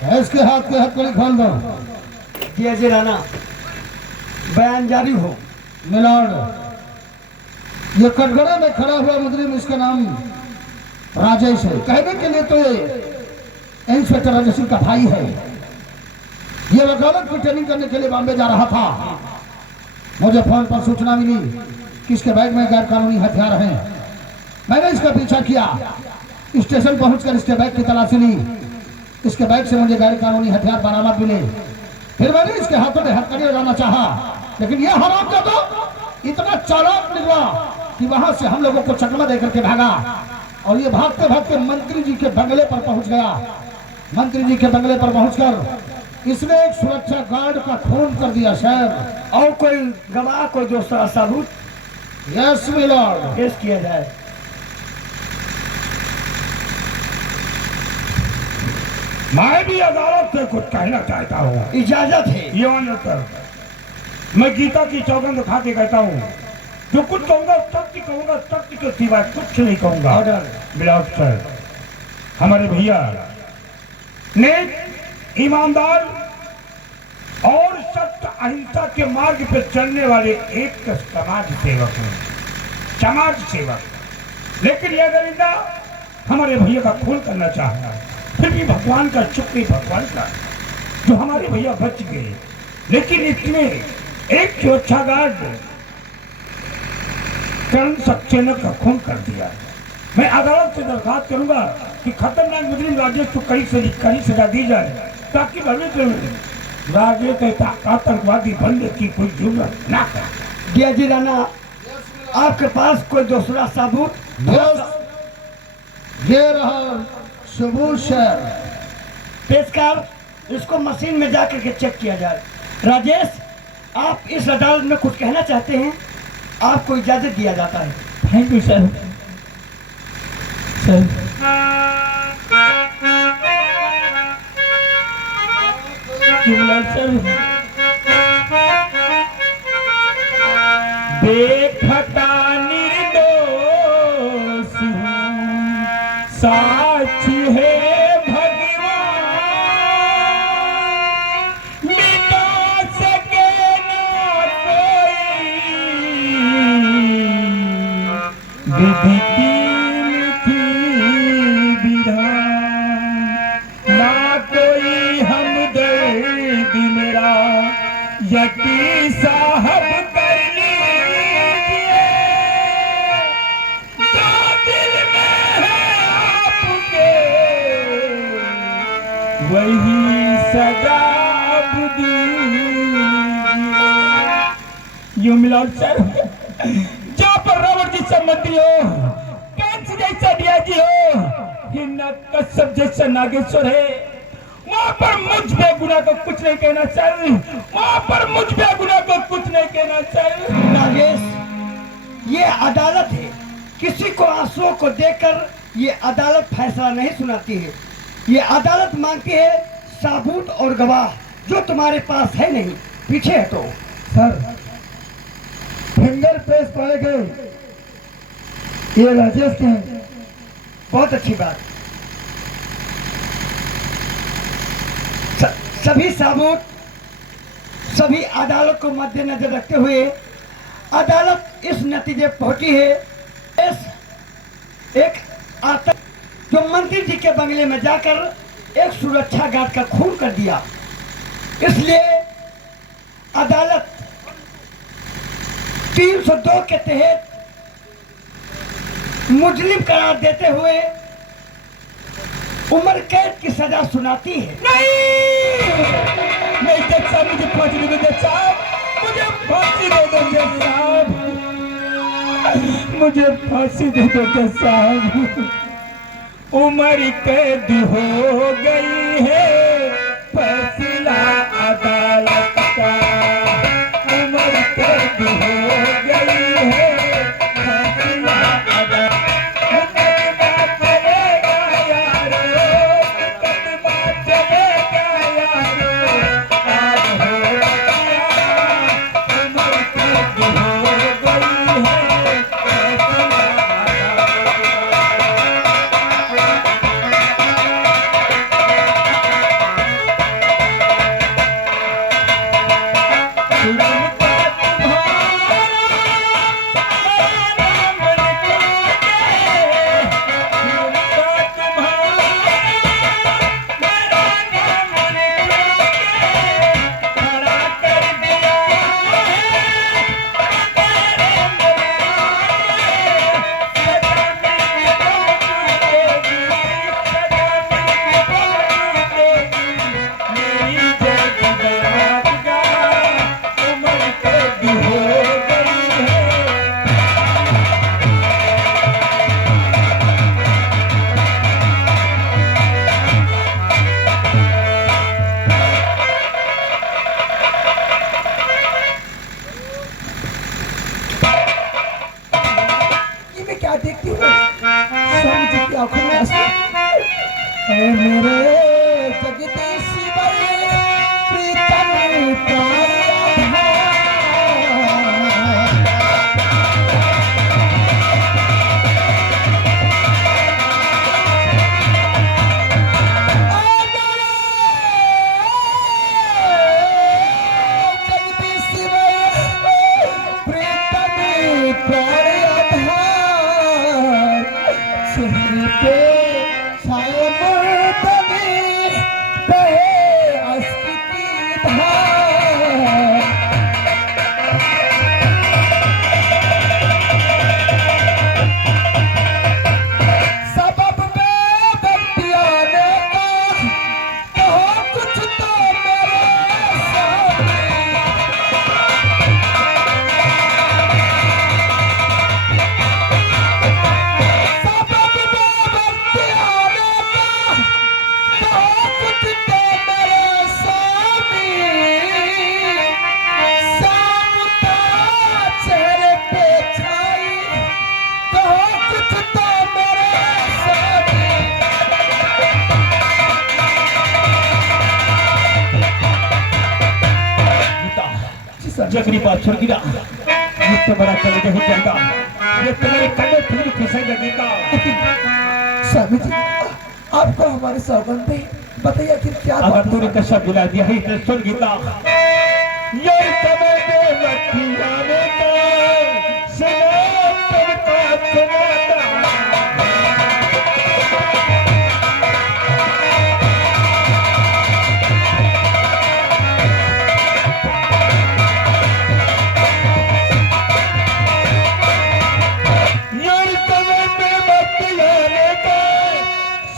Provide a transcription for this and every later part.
इसके हाथ के हथकड़ी खोल दो। जी जी राणा, बयान जारी हो। मिलॉर्ड, ये कटघरे में खड़ा हुआ मुजरिम, इसका नाम राजेश है। कहने के लिए तो ये इंस्पेक्टर राजेश का भाई है। ये वकालत की ट्रेनिंग करने के लिए बॉम्बे जा रहा था। मुझे फोन पर सूचना मिली कि इसके बैग में गैर कानूनी हथियार हैं। मैंने इसका पीछा किया, स्टेशन पहुंचकर इसके बैग की तलाशी ली। इसके बैग से मुझे गैर कानूनी हथियार बरामद मिले। फिर मैंने इसके हाथों में हथकड़ी लगाना चाहा, लेकिन यह हरामजादा इतना चालाक निकला कि वहां से हम लोगों को चकमा देकर के भागा और ये भागते भागते मंत्री जी के बंगले पर पहुंच गया। मंत्री जी के बंगले पर पहुंचकर इसने एक सुरक्षा गार्ड का खून कर दिया सर। और कोई गवाह, कोई दूसरा सबूत? Yes milord. पेश किया जाए। मैं भी अदालत से कुछ कहना चाहता हूँ। इजाजत है। मैं गीता की सौगंध खा के कहता हूँ, जो कुछ कहूँगा सत्य कहूँगा, सत्य के सिवाय कुछ नहीं कहूँगा। मिलॉर्ड सर, हमारे भैया नेक, ईमानदार और सत्य अहिंसा के मार्ग पे चलने वाले एक समाज सेवक हैं, समाज सेवक। लेकिन यह दरिंदा हमारे भैया का खून करना चाह रहा है। फिर भी भगवान का शुक्र, भगवान का जो हमारे भैया बच गए। लेकिन इसने एक सुरक्षा गार्ड करण सक्सेना का खून कर दिया। मैं अदालत से दरखास्त करूंगा कि खतरनाक मुजरिम राजेश को कड़ी सजा दी जाए, ताकि भविष्य में राजेश आतंकवादी बनने की कोई जरूरत ना करे। दिया जी राणा, आपके पास कोई दूसरा सबूत? ये रहा सबूत सर। पेश कर, इसको मशीन में जाकर के चेक किया जाए। राजेश, आप इस अदालत में कुछ कहना चाहते हैं? आपको इजाजत दिया जाता है। Thank you sir. सर देखता निर्दोष हूँ, साक्षी है भगवान, मिटा सके ना कोई विधि की मिठी विधान, ना कोई हमदर्द मेरा यकीन साहब कर लीजिए, जो दिल में है आपके वही सजा दीजिए। यू मिलॉर्ड सर, जहाँ पर रावण जी से मंत्री हो, कंस जैसा डीआईजी हो, हिरण्य कश्यप जैसा नागेश्वर है, वहाँ पर मुझ बेगुनाह को कुछ नहीं कहना चाहिए। वहाँ पर मुझ बेगुनाह को कुछ नहीं कहना चाहिए। नागेश, ये अदालत है। किसी को आंसुओं को देकर ये अदालत फैसला नहीं सुनाती है। ये अदालत मांगती है सबूत और गवाह, जो तुम्हारे पास है नहीं। पीछे हटो। सर, फिंगर प्रेस पाए गए, ये राजेश के हैं। बहुत अच्छी बात। सभी सबूत, सभी अदालत को मद्देनजर रखते हुए अदालत इस नतीजे पहुंची है, एक आतंक जो मंत्री जी के बंगले में जाकर एक सुरक्षा गार्ड का खून कर दिया, इसलिए अदालत 302 के तहत मुजरिम करार देते हुए उम्र कैद की सजा सुनाती है। नहीं जज साहब, मुझे फांसी दे दो जज साहब, मुझे फांसी दे दो जज साहब, मुझे फांसी दे दो जज साहब। उम्र कैद हो गई है, फैसला अदालत का। उम्र कैद हो गई है, फैसला अदालत देखती हूँ स्वामी जी की आंखों में आंसू। ऐ मेरे जगदीशी बड़े प्रीतम प्राण जगरी बात सुन गिरा मुझसे बड़ा कलेजा हो जाएगा ये तुम्हारे कले फिर खिसक लगेगा। स्वामी जी आपको हमारे सौगंध पे बताइए कि क्या अगर तूने कशा दिला दिया है तो सुन गीता ये समय में रखिया ने का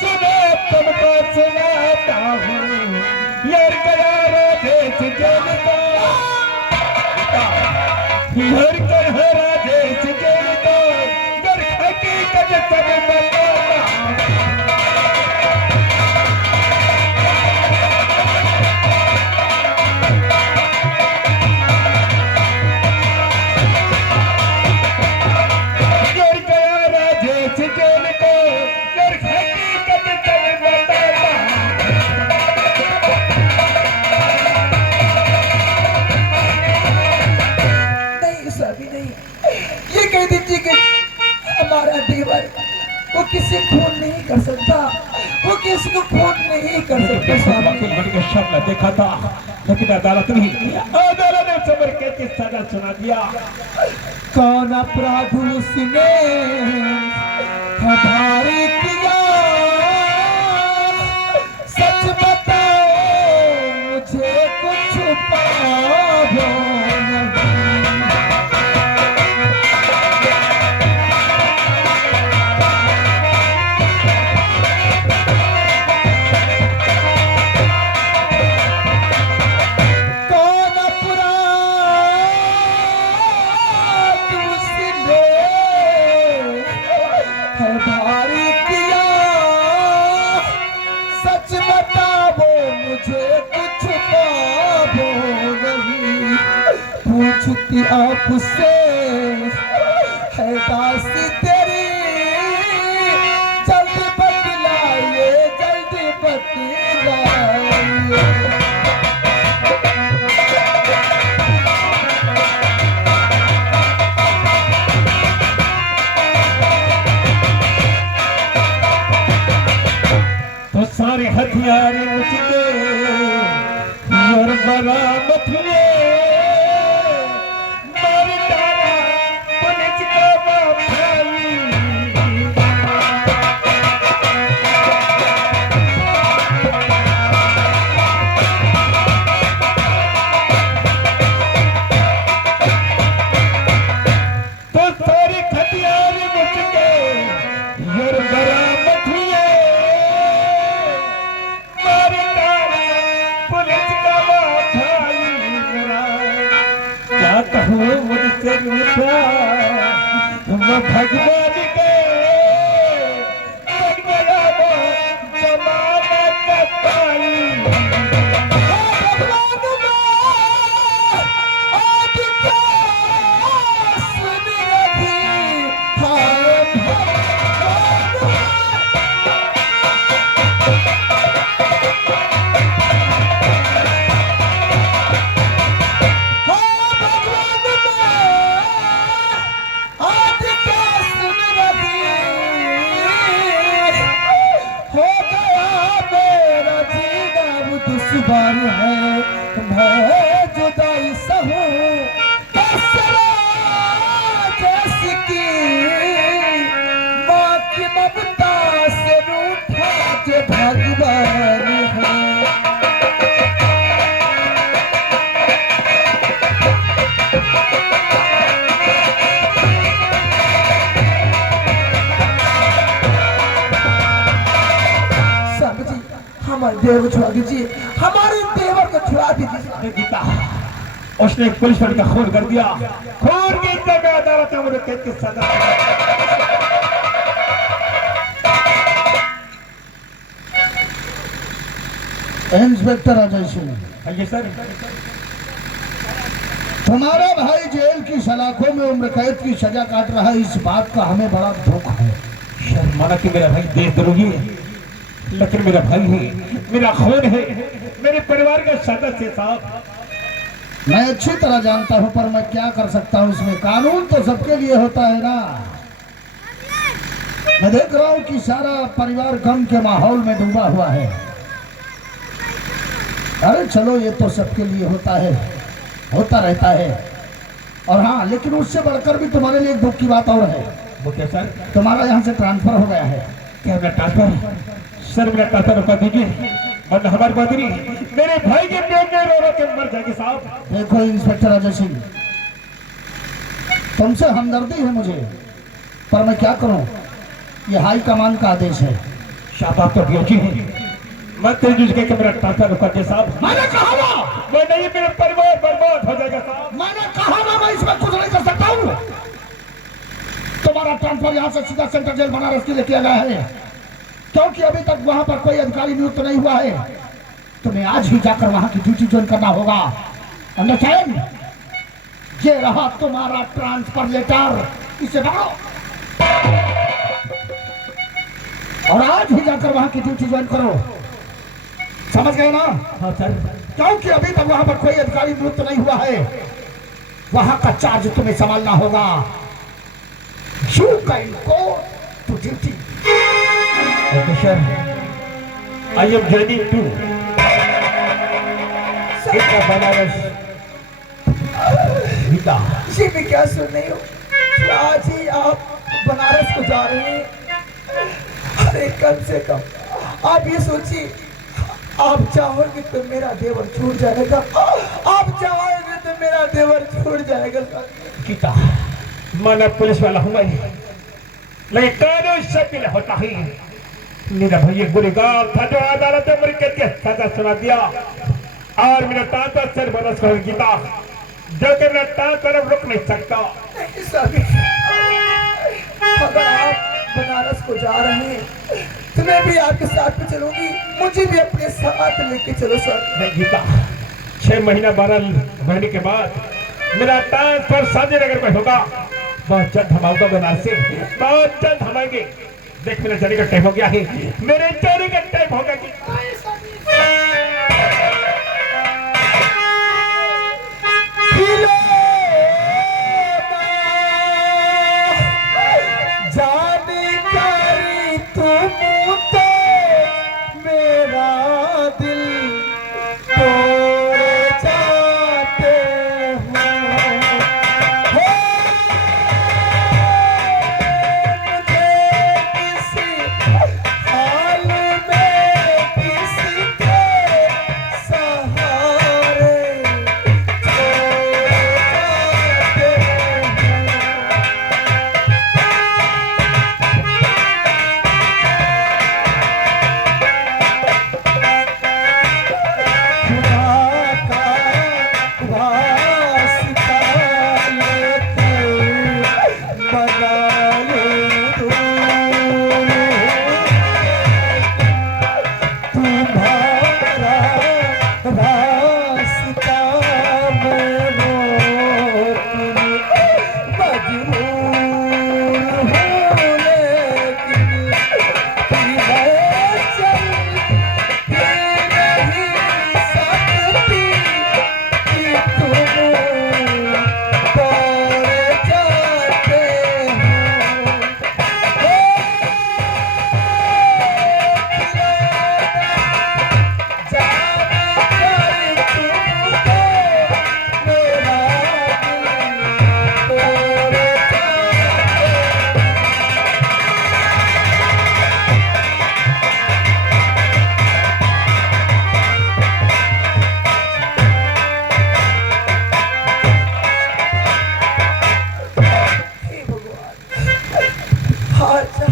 सुना तुमका सुनाता हर कर हरा देश के तो गर हकीकत सब बताता गर गया राजेश जेल को गर हकीकत सब बताता ये कह दीजिए कि हमारा देवर वो किसी खून नहीं कर सकता, वो किसी को खून नहीं कर सकता। शब्द देखा था लेकिन अदालत ने सबर के सजा सुना दिया। कौन अपराध उसने भारी किया सच बताओ मुझे कुछ छुपाओ आपसे है दासी तेरी जल्दी बतलाइए जल्दी बतलाइए। तो सारे हथियार मुझके और बरामद हुए मुझसे रूठा भगवान के लग गया वो जमाना का ताली सुन रही हाय देवर को छुड़ा दीजिए, हमारे देवर को छुड़ा दीजिए। गीता, उसने एक पुलिस वाले का खून कर दिया, खून की जगह अदालत में कैद की सजा। इंस्पेक्टर अजय सिंह, आइए सर। तुम्हारा भाई जेल की सलाखों में उम्र कैद की सजा काट रहा है, इस बात का हमें बड़ा दुख है। शर्माना कि मेरा भाई देशद्रोही है, लेकिन मेरा भाई है, मेरा खून है, मेरे परिवार का सदस्य साहब। मैं अच्छी तरह जानता हूं, पर मैं क्या कर सकता हूं इसमें, कानून तो सबके लिए होता है ना। मैं देख रहा हूं कि सारा परिवार गम के माहौल में डूबा हुआ है। अरे चलो, ये तो सबके लिए होता है, होता रहता है। और हाँ, लेकिन उससे बढ़कर भी तुम्हारे लिए एक दुख की बात और है। वो क्या सर? तुम्हारा यहाँ से ट्रांसफर हो गया है। क्या मेरा ट्रांसफर? सर मेरा ट्रांसफर रुका दीजिए, वरना हमारी बदरी मेरे भाई के पेट में रो रो के मर जाएगी साहब। देखो इंस्पेक्टर अजय सिंह, तुमसे हमदर्दी है मुझे, पर मैं क्या करूं, ये हाई कमान का आदेश है। शाबाश तो डीओजी है, मत तेज के मेरा ट्रांसफर रुका दे साहब। मैंने कहा ना, मैं नहीं, मेरा परिवार बर्बाद हो जाएगा साहब। मैंने कहा ना, मैं इसमें कुछ नहीं कर सकता हूं। तुम्हारा ट्रांसफर यहाँ से सीधा सेंट्रल जेल बनारस के लिए किया गया है, क्योंकि अभी तक वहां पर कोई अधिकारी नियुक्त नहीं हुआ है। तुम्हें आज ही जाकर वहां की ड्यूटी ज्वाइन करना होगा। अंडरस्टैंड? ये रहा तुम्हारा ट्रांसफर लेटर, इसे पकड़ो और आज ही जाकर वहां की ड्यूटी ज्वाइन करो। समझ गए ना? हाँ सर। क्योंकि अभी तक वहां पर कोई अधिकारी नियुक्त नहीं हुआ है, वहां का चार्ज तुम्हें संभालना होगा। You can go to duty. Okay sir, I am joining to Banaras. Gita, ये भी क्या सुन रही हो कि आज ही आप बनारस को जा रहे हैं। अरे कम से कम आप ये सोचिए, आप चाहोगे तो मेरा देवर छूट जाएगा, आप चाहोगे तो मेरा देवर छूट जाएगा। गीता, मैं पुलिस वाला हूँ मैं, लेकिन कानून सबके लिए होता है। मेरा भैया गुनेगार था जो अदालत में मर के सजा सुना दिया, और मेरा तांता सर बरस कर गीता, जो कि मेरा तांता रुक नहीं सकता। नहीं सभी, अगर आप बनारस को जा रहे हैं तो मैं भी आपके साथ में चलूंगी, मुझे भी अपने साथ लेके चलो सर। नहीं गीता, 6 महीना 12 महीने के बाद मेरा ट्रांसफर साजनगर में होगा। बहुत जल्द हम आऊंगा बनारस से, बहुत जल्द हम आएंगे। देख, मेरे जाने का टाइम हो गया है, मेरे जाने का टाइम होगा कि जानकारी तुम तो मेरा दिल तोड़ जाते हो। मुझे किसी हाल में किसी के सहारे छोड़ जाते हो।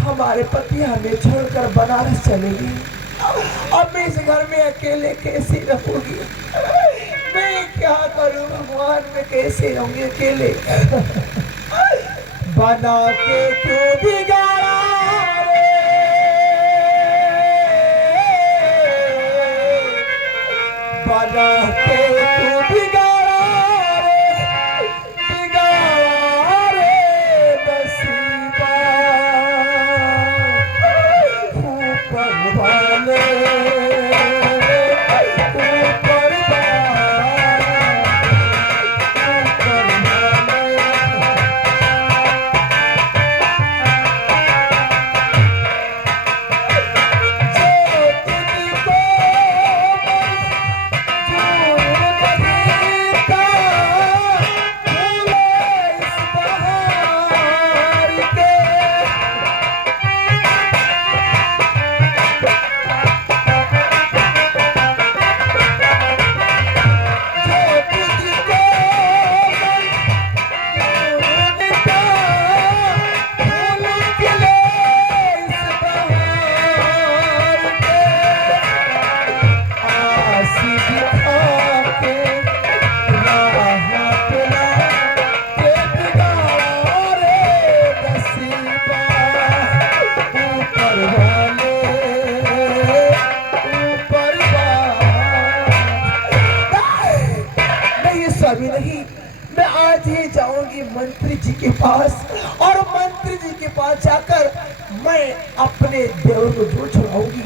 हमारे पति हमें छोड़कर बनारस चले गए। अब मैं इस घर में अकेले कैसे रहूंगी? मैं क्या करूं भगवान, मैं कैसे रहूंगी अकेले? बना के क्यों बिगाड़ा रे, बना के क्यों बिगाड़ा रे, बिगाड़ा रे नसीबा। ऊपर वाले ऊपर अभी नहीं, मैं आज ही जाऊंगी मंत्री जी के पास, और मंत्री जी के पास जाकर मैं अपने देवर को जो छुड़ाऊंगी।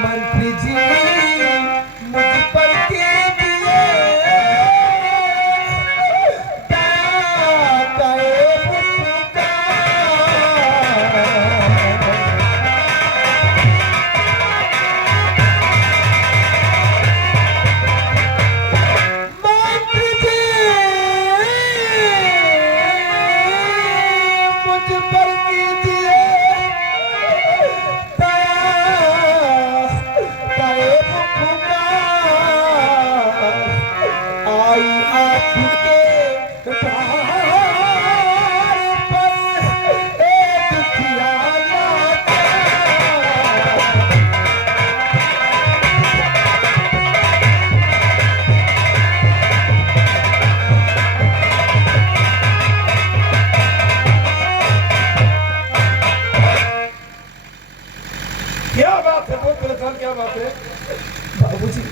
मंत्री जी मुझ पर कीजिए क्या बात है? बाबूजी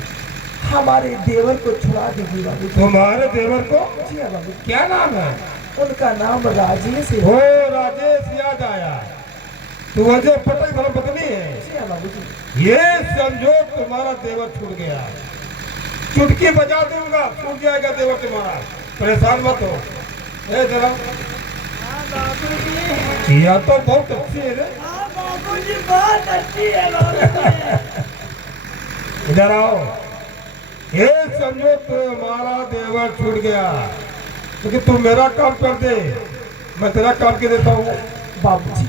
हमारे देवर को छुड़ा दीजिए बाबूजी। तुम्हारे देवर को? जी हाँ बाबूजी। क्या नाम है? उनका नाम राजेश है। हो राजेश, याद आया, तू अजय पटेल धर्मपत्नी है। जी हाँ बाबूजी। ये समझो तुम्हारा देवर छूट गया, चुटकी बजा दूंगा छूट जाएगा देवर तुम्हारा, परेशान मत हो। ए जरा किया तो बहुत अच्छी है रे। बाबूजी बहुत अच्छी है बाबूजी। इधर आओ, ये समझो तुम्हारा देवर छूट गया, क्योंकि तू मेरा काम कर दे, मैं तेरा काम के देता हूँ। बाबूजी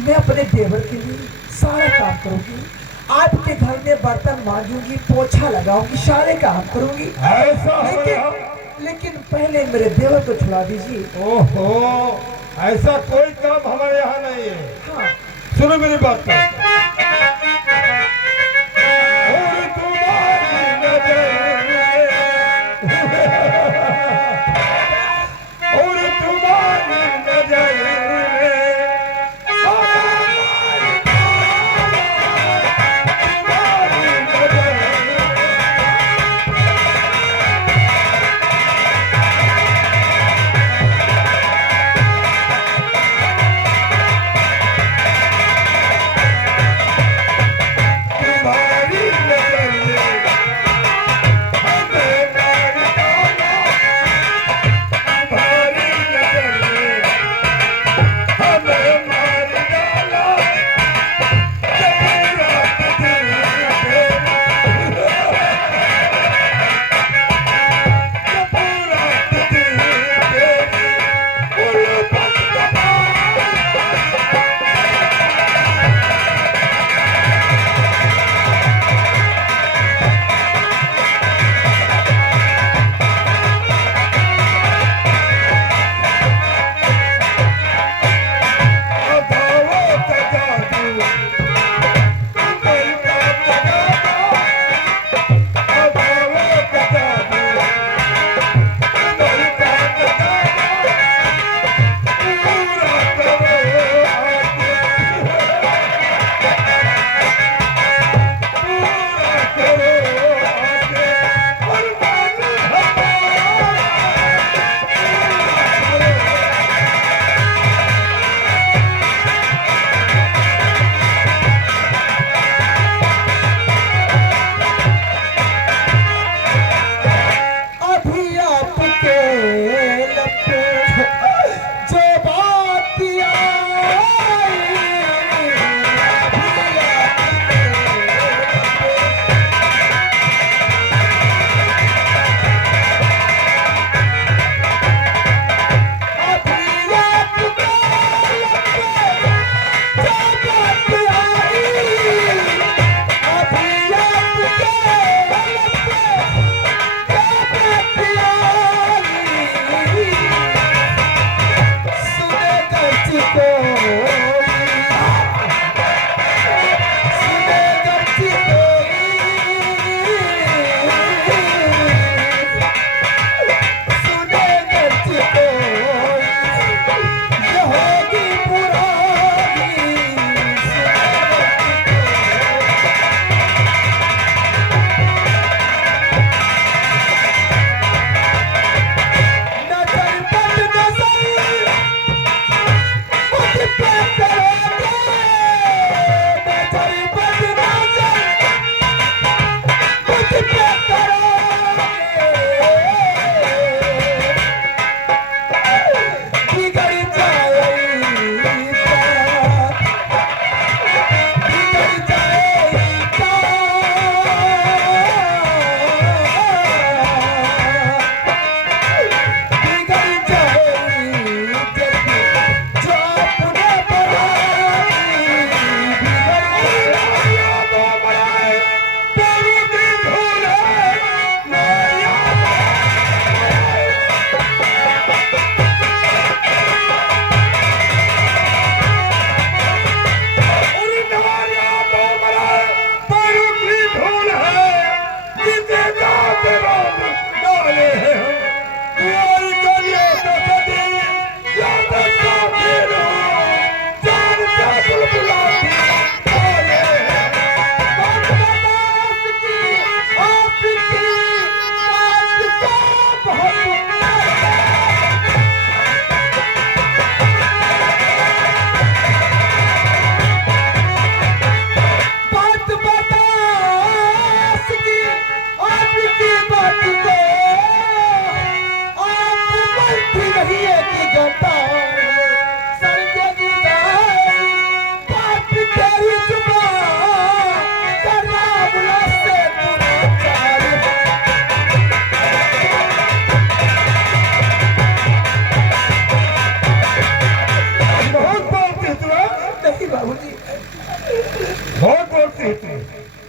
मैं अपने देवर के लिए सारा काम करूंगी, आपके घर में बर्तन मांजूंगी, पोछा लगाऊंगी, सारे काम करूंगी। ऐसा लेकिन पहले मेरे देवर को छुड़ा दीजिए। ओहो, ऐसा कोई काम हमारे यहाँ नहीं है। हाँ। सुनो मेरी बात को।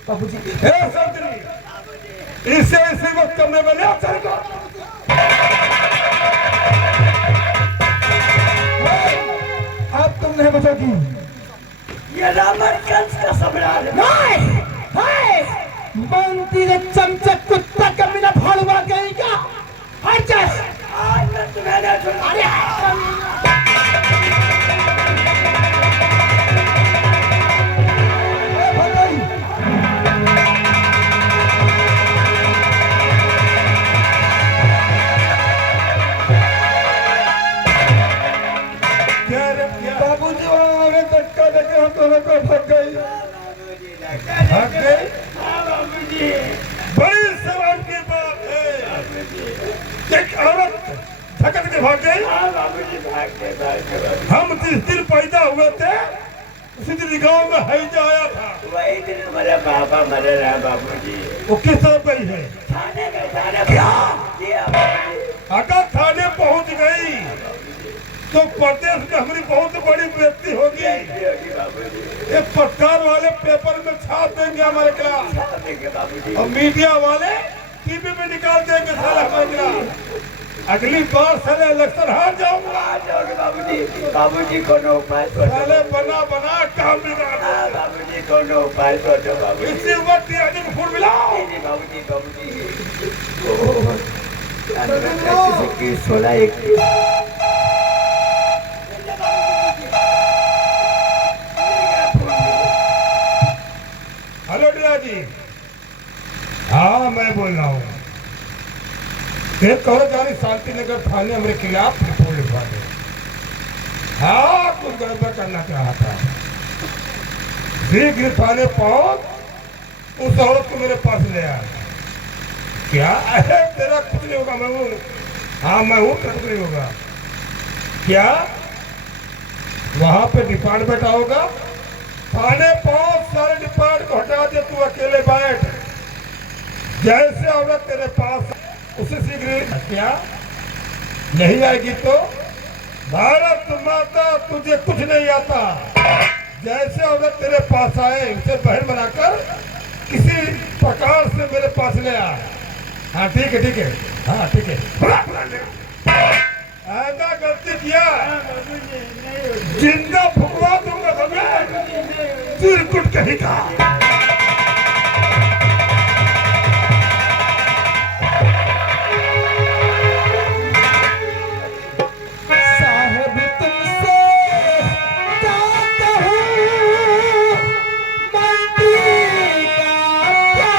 बाबूजी हे संतरी, इसे इसी वक्त कमरे में ले आ चलेगा। अब तुम नहीं बचोगी। ये रावण कंस का सम्राट है। नहीं हाय मंत्री ने चमचक कुत्ता का बिना फाड़वा गई क्या हट जा आज मैं तुम्हें नहीं छोड़ूंगा। अरे बाबूजी वहाँ आगे धक्का देकर हम दोनों को भाग गई। भाग गई? हाँ बाबूजी। बड़ी सवाल की बात है। एक औरत धक्का के भाग गई। हाँ बाबूजी भाग के हम जिस दिन पैदा हुए थे उसी दिन गांव में हैजा आया था। वही दिन मेरे पापा मरे रहे बाबूजी। वो किस तरह गई है? थाने गए थाने क्या बाबूजी? अगर थाने पहुंच गई तो प्रदेश में हमारी बहुत बड़ी बेइज्जती होगी। ये पत्रकार वाले पेपर में छाप देंगे हमारे खिलाफ और मीडिया वाले टीवी में निकाल देंगे साले हमारे खिलाफ। अगली बार साले इलेक्शन हार जाऊंगा। बाबूजी बाबूजी कोनो उपाय साले बना बना काम बिगाड़ देंगे। बाबूजी कोनो उपाय सोचो बाबूजी। इसी वक्त आदमी को फूल मिलाओ। बाबूजी बाबूजी 16 हेलो डिया जी, हाँ मैं बोल रहा हूँ। एक और जानी शांति नगर थाने हमारे खिलाफ रिपोर्ट लिखवा दे। हाँ कुछ गड़बड़ करना चाहा था। शीघ्र थाने पहुंच उस औरत को मेरे पास ले आ। क्या है तेरा कुछ नहीं होगा, मैं हूँ। हाँ मैं हूँ, तेरा कुछ नहीं होगा। क्या वहां पे डिपार्टमेंट आओगा? थाने पहुंच सारे डिपार्ट को हटा दे, तू अकेले बैठ। जैसे औरत तेरे पास उसे शीघ्र। क्या नहीं आएगी तो भारत माता तुझे कुछ नहीं आता। जैसे औरत तेरे पास आए उसे बहन बनाकर किसी प्रकार से मेरे पास ले आ। हाँ ठीक है ठीक है, हाँ ठीक है। ऐसा गलती किया जिंदा फुकवा दूंगा तुम्हें, चिरकुट कहीं का। साहब तुमसे क्या कहूँ मंत्री का क्या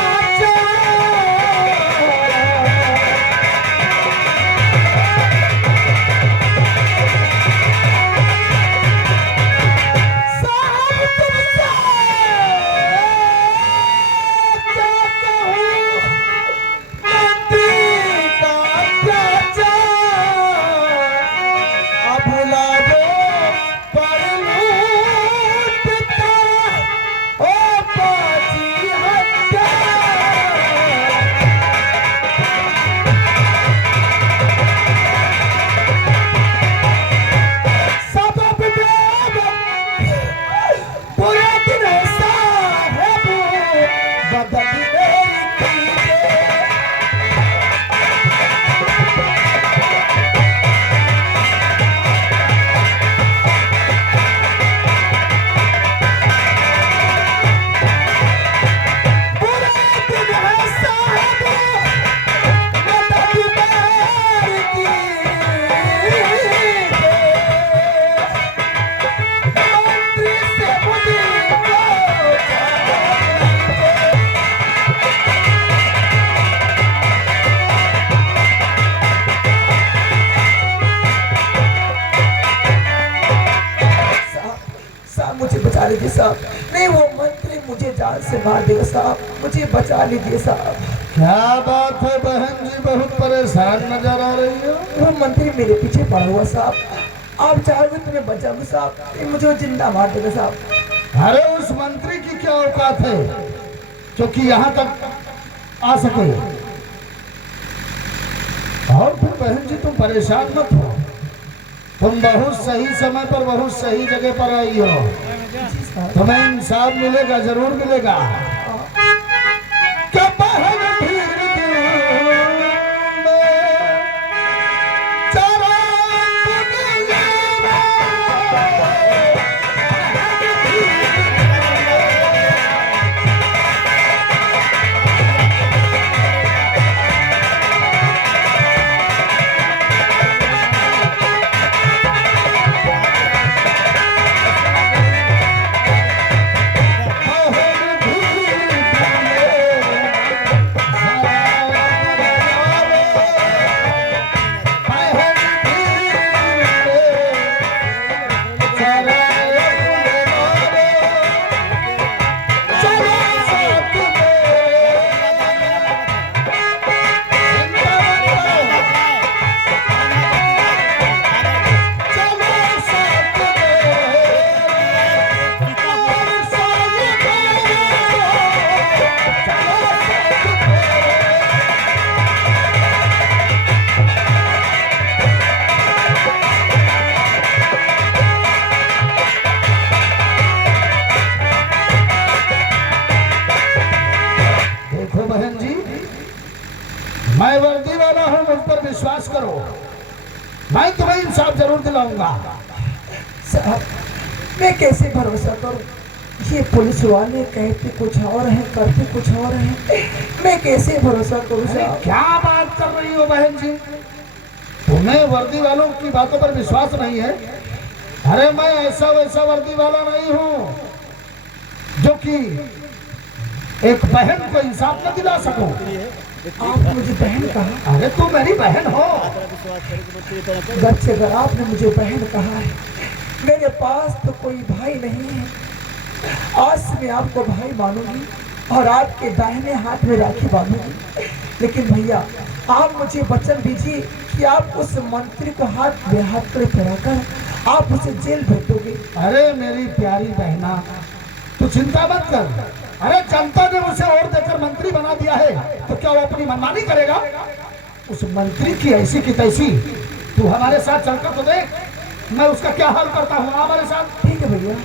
साहब तुमसे क्या कहूँ मंत्री का क्या अब लादो पर लूटता ओ बाजी हत्या सबब बेब बुरे दिन साहेब बदल मेरी कीजिए बुरे दिन है साहब मदद मेरी कीजिए मंत्री से मुझे को साहब मुझे बचा लीजिए साहब। नहीं वो मंत्री मुझे जान से मार देगा साहब, मुझे बचा लीजिए साहब। क्या बात है बहन जी, बहुत परेशान नजर आ रही हो। वो मंत्री मेरे पीछे पड़ा हुआ साहब, आप चाहोगे तो मैं बचाऊंगा साहब, नहीं मुझे वो जिंदा मार देगा साहब। अरे उस मंत्री की क्या औकात है जो कि यहाँ तक आ सके। और फिर बहन जी तुम परेशान मत हो, तुम बहुत सही समय पर बहुत सही जगह पर आई हो। तुम्हें इंसाफ मिलेगा, जरूर मिलेगा। बहन धीर दूर में चरा दुनिया मैं वर्दी वाला हूँ, मुझ पर विश्वास करो, मैं तुम्हें इंसाफ जरूर दिलाऊंगा। साहब मैं कैसे भरोसा करूं? ये पुलिस वाले कहते कुछ और है, करते कुछ और है, मैं कैसे भरोसा करूं साहब? क्या बात कर रही हो बहन जी, तुम्हें वर्दी वालों की बातों पर विश्वास नहीं है? अरे मैं ऐसा वैसा वर्दी वाला नहीं हूँ जो कि एक बहन को इंसाफ न दिला सकूं। आप मुझे बहन कहा? अरे तू मेरी बहन हो। बच्चे अगर आपने मुझे बहन कहा है, मेरे पास तो कोई भाई नहीं है। आज से मैं आपको भाई मानूंगी और आपके दाहिने हाथ में राखी बांधूंगी। लेकिन भैया आप मुझे वचन दीजिए कि आप उस मंत्री को हाथ में हाथ पर फैलाकर आप उसे जेल भेजोगे। अरे मेरी प्यारी बहना, तू चिंता मत कर। अरे जनता ने उसे और देकर मंत्री बना दिया है, तो क्या वो अपनी मनमानी करेगा? उस मंत्री की ऐसी की तैसी, तू हमारे साथ चलकर तो देख, मैं उसका क्या हाल करता हूँ। हमारे साथ। ठीक है भैया।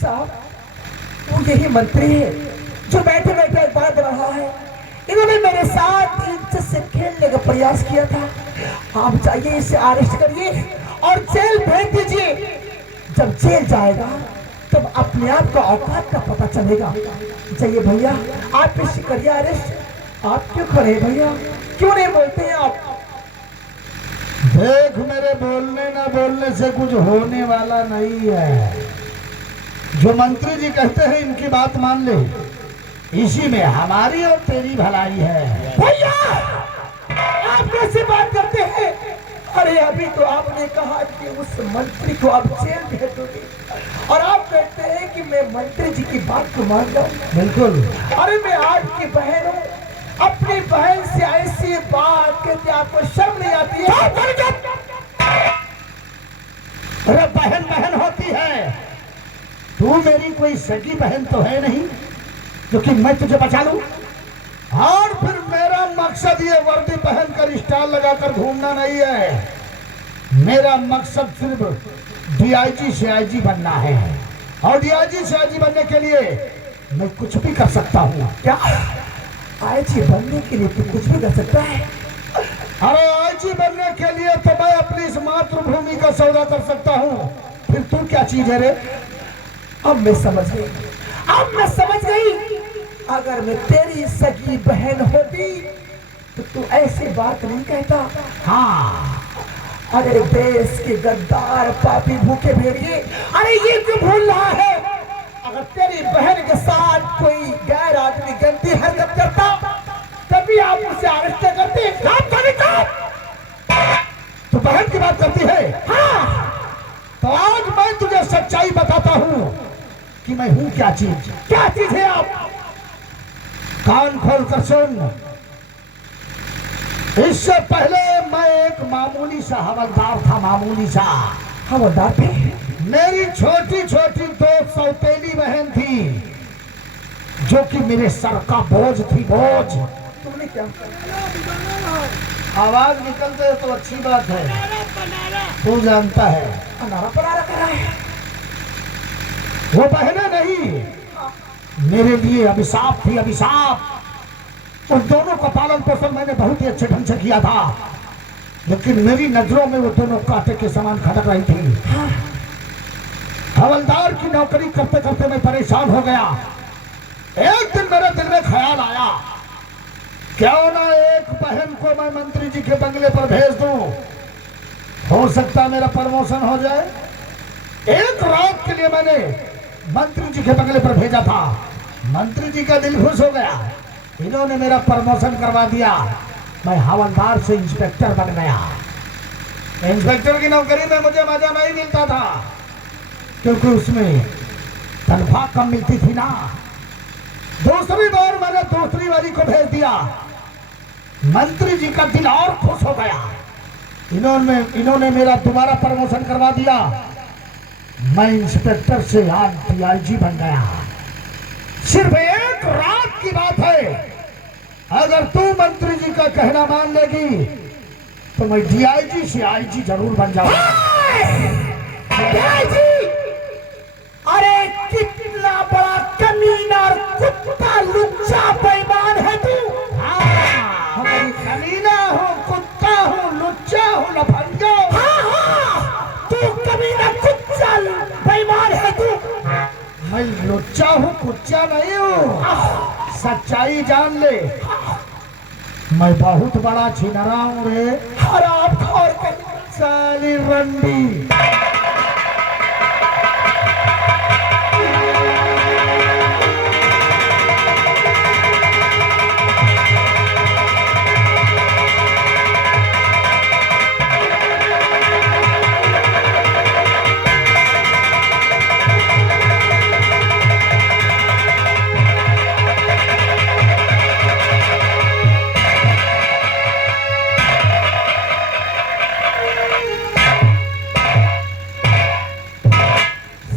साहब वो यही मंत्री है जो बैठे बैठे बात रहा है। इन्होंने मेरे साथ इज्जत से खेलने का प्रयास किया था। आप जाइए, इसे अरेस्ट करिए और जेल भेज दीजिए। जब जेल जाएगा तब अपने आप का औकात का पता चलेगा। जाइए भैया, आप इसे करिए अरेस्ट। आप क्यों खड़े हैं भैया, क्यों नहीं बोलते हैं आप? देख, मेरे बोलने ना बोलने से कुछ होने वाला नहीं है। जो मंत्री जी कहते हैं इनकी बात मान ले, इसी में हमारी और तेरी भलाई है। भैया आप कैसे बात करते हैं? अरे अभी तो आपने कहा कि उस मंत्री को आप जेल भेज दोगे और आप कहते हैं कि मैं मंत्री जी की बात को मान जाऊं। बिल्कुल। अरे मैं आपकी बहन हूँ, अपनी बहन से ऐसी बात कहते आपको शर्म नहीं आती है? अरे बहन बहन होती है, तू मेरी कोई सगी बहन तो है नहीं जो कि मैं तुझे बचा लूं। और फिर मेरा मकसद ये वर्दी पहन कर स्टाइल लगाकर घूमना नहीं है। मेरा मकसद सिर्फ डीआईजी से आईजी बनना है, और डीआईजी से आईजी बनने के लिए मैं कुछ भी कर सकता हूँ। क्या आईजी बनने के लिए तू कुछ भी कर सकता है? अरे आईजी बनने के लिए तो मैं अपनी इस मातृभूमि का सौदा कर सकता हूँ। फिर तू क्या चीज है रे? अब मैं समझ गई, अब मैं समझ गई। अगर मैं तेरी सगी बहन होती तो तू ऐसी बात नहीं कहता। हाँ, अरे देश के गद्दार पापी भूखे भेड़िए, अरे ये क्यों भूल रहा है? अगर तेरी बहन के साथ कोई गैर आदमी गंदी हरकत करता तभी आप उसे अरेस्ट करते। तो बहन की बात करती है? हाँ, तो आज मैं तुझे सच्चाई बताता हूँ कि मैं हूँ क्या चीज। क्या चीज है आप? कान खोल कर सुन। इससे पहले मैं एक मामूली सा हवलदार था, मामूली सा हवलदार थे? मेरी छोटी छोटी दो सौतेली बहन थी जो कि मेरे सर का बोझ थी, बोझ। तुमने क्या आवाज निकलते तो अच्छी बात है। तू जानता है अनारा पनारा करा है। वो बहने नहीं, मेरे लिए अभिशाप थी, अभिशाप। उन दोनों का पालन पोषण मैंने बहुत ही अच्छे ढंग से किया था, लेकिन मेरी नजरों में वो दोनों कांटे के समान खटक रही थी। हवलदार की नौकरी करते करते मैं परेशान हो गया। एक दिन मेरे दिल में ख्याल आया, क्यों ना एक बहन को मैं मंत्री जी के बंगले पर भेज दूं, हो सकता मेरा प्रमोशन हो जाए। एक रात के लिए मैंने मंत्री जी के बंगले पर भेजा था। मंत्री जी का दिल खुश हो गया, इन्होंने मेरा प्रमोशन करवा दिया। मैं हवलदार से इंस्पेक्टर बन गया। इंस्पेक्टर की नौकरी में मुझे मजा नहीं मिलता था, क्योंकि उसमें तनख्वाह कम मिलती थी ना। दूसरी बार मैंने दूसरी वाली को भेज दिया। मंत्री जी का दिल और खुश हो गया, इन्होंने मेरा दोबारा प्रमोशन करवा दिया। मैं इंस्पेक्टर से आज डीआईजी बन गया। सिर्फ एक रात की बात है। अगर तू मंत्री जी का कहना मान लेगी तो मैं डीआईजी से आईजी जरूर बन जाऊंगा। डीआईजी, अरे कितना बड़ा कमीना और कुत्ता लुच्चा बेईमान है तू। हाँ, मैं कमीना हूँ, कुत्ता हूँ, लुच्चा हूँ, लफंगा हूँ। हाँ, तू कमीना कुत्ता बेईमान है तू। मैं लुच्चा हूँ, कुच्चा नहीं हूँ। सच्चाई जान ले, मैं बहुत बड़ा छिनरा हूँ रे। हराम खोर के साली रंडी।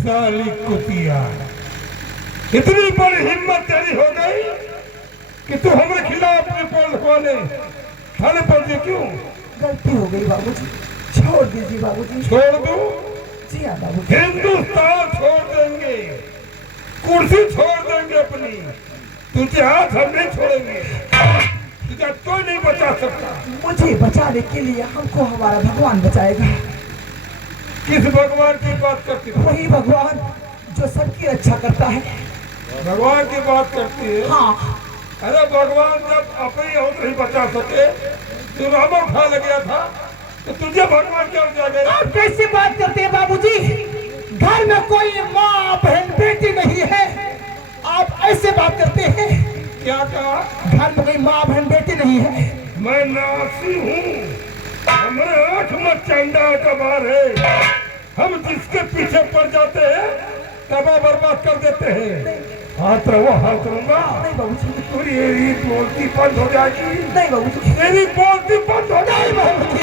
साली कुतिया, इतनी बड़ी हिम्मत तेरी हो गई कि तू हमारे खिलाफ रिपोर्ट लिखवाने थाने पर दे। क्यों? गलती हो गई बाबूजी, छोड़ दीजिए बाबूजी। छोड़ दूं? जी हाँ बाबूजी। हिंदुस्तान छोड़ देंगे, कुर्सी छोड़ देंगे अपनी, तुझे हाथ हम नहीं छोड़ेंगे। तुझे कोई नहीं बचा सकता। मुझे बचाने के लिए हमको हमारा भगवान बचाएगा। किस भगवान की बात करती है? वही भगवान जो सबकी रक्षा करता है। भगवान की बात करती है? हाँ, अरे भगवान जब अपनी हो नहीं बचा सके, तू रामो खा लग गया था, तो तुझे भगवान क्या बचा गया? आप कैसे बात करते हैं बाबूजी? घर में कोई माँ बहन बेटी नहीं है, आप ऐसे बात करते हैं? क्या कहा? घर में कोई माँ बहन बेटी नहीं है। मैं नासी हूँ, हमारे आंख में चंदा कबार है। हम जिसके पीछे पड़ जाते हैं तबाह बर्बाद कर देते हैं। हाथ रहो, हाथ रहूंगा। नहीं बाबूजी, पूरी तेरी बोलती बंद हो जाएगी। नहीं बाबूजी, तेरी बोलती बंद हो जाएगी। बाबूजी।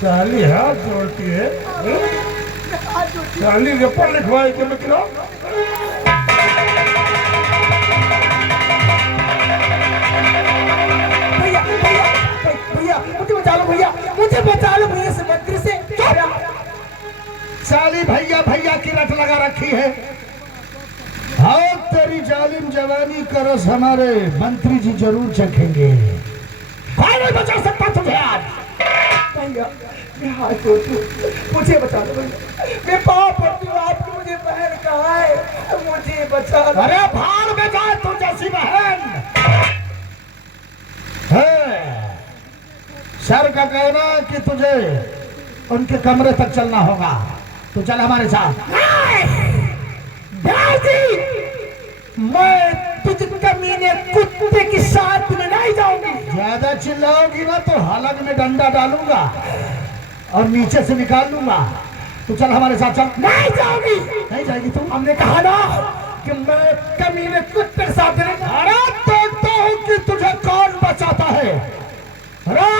साली हाथ जोड़ती है, साली रिपोर्ट लिखवाई के मैं खिलाओ। भैया भैया भैया, मुझे बचा लो भैया, मुझे बचा लो भैया से, मंत्री से। साली भैया भैया की रट लगा रखी है। और तेरी जालिम जवानी का रस हमारे मंत्री जी जरूर चखेंगे। कोई नहीं बचा सकता तुझे आज। भैया मैं हाथ जोड़ती हूँ, मुझे बचा लो भैया, मैं पाँव पड़ती हूँ आपकी। मुझे बहन कहाँ है, मुझे बचा लो। अरे भाड़ में जाए तू जैसी बहन है। सर का कहना कि तुझे उनके कमरे तक चलना होगा, तो चल हमारे साथ। मैं तुझ कमीने कुत्ते के साथ में नहीं जाऊंगी। ज्यादा चिल्लाओगी ना तो हलक में डंडा डालूंगा और नीचे से निकाल लूंगा। तू चल हमारे साथ चल। नहीं जाऊंगी। नहीं जाएगी तू? हमने कहा ना कि मैं कमीने कुत्ते के साथ नहीं। अरे देखता हूँ कि तुझे कौन बचाता है। अरे